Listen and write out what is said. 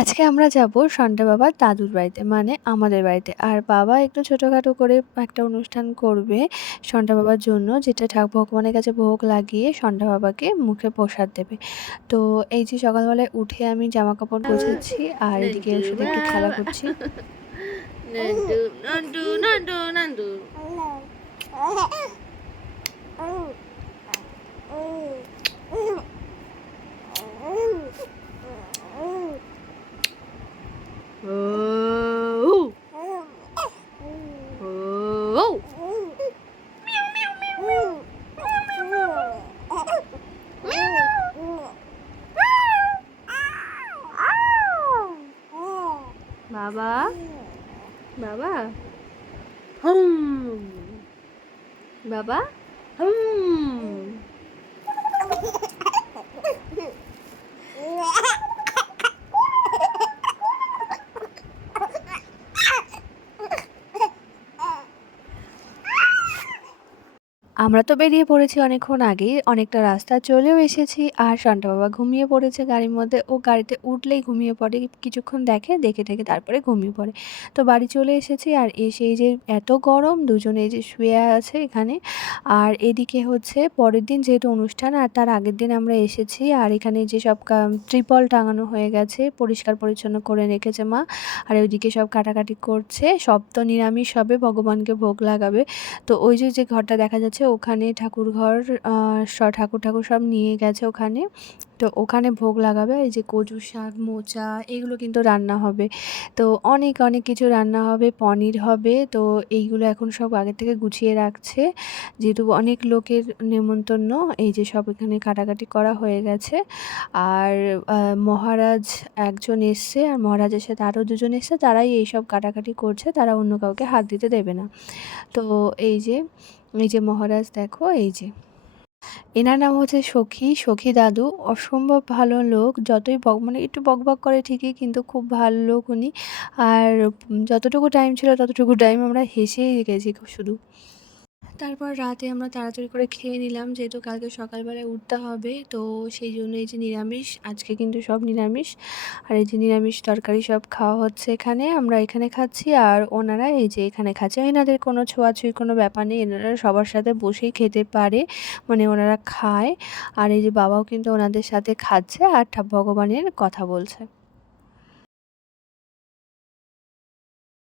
আজকে আমরা যাব সন্ধ্যা বাবার দাদুর বাড়িতে, মানে আমাদের বাড়িতে। আর বাবা একটু ছোটোখাটো করে একটা অনুষ্ঠান করবে সন্ধ্যা বাবার জন্য, যেটা ভগবানের কাছে ভোগ লাগিয়ে সন্ধ্যা বাবাকে মুখে প্রসাদ দেবে। তো এই যে সকালবেলায় উঠে আমি জামা কাপড় গোছাচ্ছি আর এদিকে ওর সাথে একটু খেলা করছি। বাবা বাবা হুম বাবা হুম। আমরা তো বেরিয়ে পড়েছি অনেকক্ষণ আগেই, অনেকটা রাস্তা চলেও এসেছি। আর সন্টু বাবা ঘুমিয়ে পড়েছে গাড়ির মধ্যে। ও গাড়িতে উঠলেই ঘুমিয়ে পড়ে। কিছুক্ষণ দেখে টেখে তারপরে ঘুমিয়ে পড়ে। তো বাড়ি চলে এসেছি আর এসে এই যে এত গরম, দুজনে এই যে শুয়ে আছে এখানে। আর এদিকে হচ্ছে পরের দিন যেহেতু অনুষ্ঠান, আর তার আগের দিন আমরা এসেছি। আর এখানে যে সব ত্রিপল টাঙানো হয়ে গেছে, পরিষ্কার পরিচ্ছন্ন করে রেখেছে মা। আর ওইদিকে সব কাটাকাটি করছে। সব তো নিরামিষ হবে, ভগবানকে ভোগ লাগাবে। তো ওই যে ঘরটা দেখা যাচ্ছে ওখানে ঠাকুরঘর, ঠাকুর সব নিয়ে গেছে ওখানে। তো ওখানে ভোগ লাগাবে। এই যে কচু শাক, মোচা এগুলো কিন্তু রান্না হবে। তো অনেক কিছু রান্না হবে, পনির হবে। তো এইগুলো এখন সব আগে থেকে গুছিয়ে রাখছে, যেহেতু অনেক লোকের নেমন্তন্ন। এই যে সব এখানে কাটাকাটি করা হয়ে গেছে। আর মহারাজ একজন এসছে, আর মহারাজের সাথে আরও দুজন এসছে, তারাই এইসব কাটাকাটি করছে, তারা অন্য কাউকে হাত দিতে দেবে না। তো এই যে মহারাজ দেখো, এই যে এনার নাম হচ্ছে সখী দাদু। অসম্ভব ভালো লোক, যতই মানে একটু বকবক করে ঠিকই, কিন্তু খুব ভালো লোক উনি। আর যতটুকু টাইম ছিল ততটুকু টাইম আমরা হেসেই গেছি শুধু। তারপর রাতে আমরা তাড়াতাড়ি করে খেয়ে নিলাম, যেহেতু কালকে সকালবেলায় উঠতে হবে। তো সেই জন্য এই যে নিরামিষ, আজকে কিন্তু সব নিরামিষ। আর এই যে নিরামিষ তরকারি সব খাওয়া হচ্ছে এখানে, আমরা এখানে খাচ্ছি আর ওনারা এই যে এখানে খাচ্ছে। এনাদের কোনো ছোঁয়াছুঁয়ির কোনো ব্যাপার নেই, এনারা সবার সাথে বসেই খেতে পারে, মানে ওনারা খায়। আর এই যে বাবাও কিন্তু ওনাদের সাথে খাচ্ছে আর ভগবানের কথা বলছে।